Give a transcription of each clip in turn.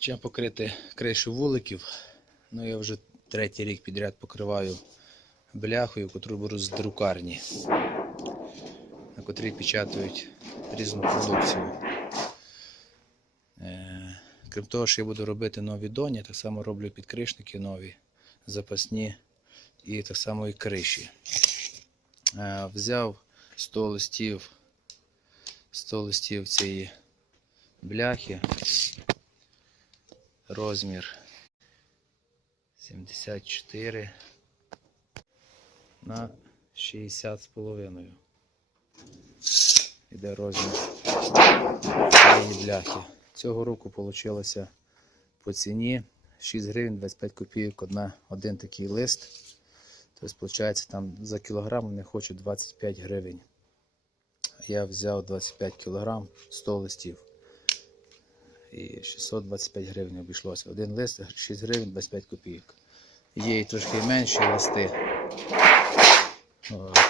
Ще покрити кришу вуликів. Ну, я вже третій рік підряд покриваю бляхою, котру беру з друкарні, на котрій печатають різну продукцію. Е, Крім того, що я буду робити нові доні, так само роблю підкришники нові, запасні і так само і криші. Е, Взяв 100 листів, 100 листів цієї бляхи, розмір 74 на 60 з половиною. Іде розмір цієї бляхи. Цього року вийшло по ціні 6 гривень 25 копійок одна, один такий лист. Тобто, виходить, там за кілограм вони хочуть 25 гривень. Я взяв 25 кілограм 100 листів. І 625 гривень обійшлося. Один лист 6 гривень 25 копійок. Є і трошки менші листи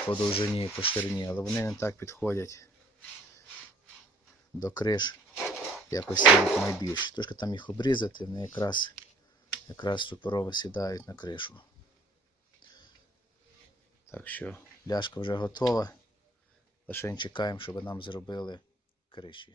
по довжині і по ширині, але вони не так підходять до криш, якось як найбільше. Трошки там їх обрізати, вони якраз, якраз суперово сідають на кришу. Так що пляшка вже готова. Лише чекаємо, щоб нам зробили криші.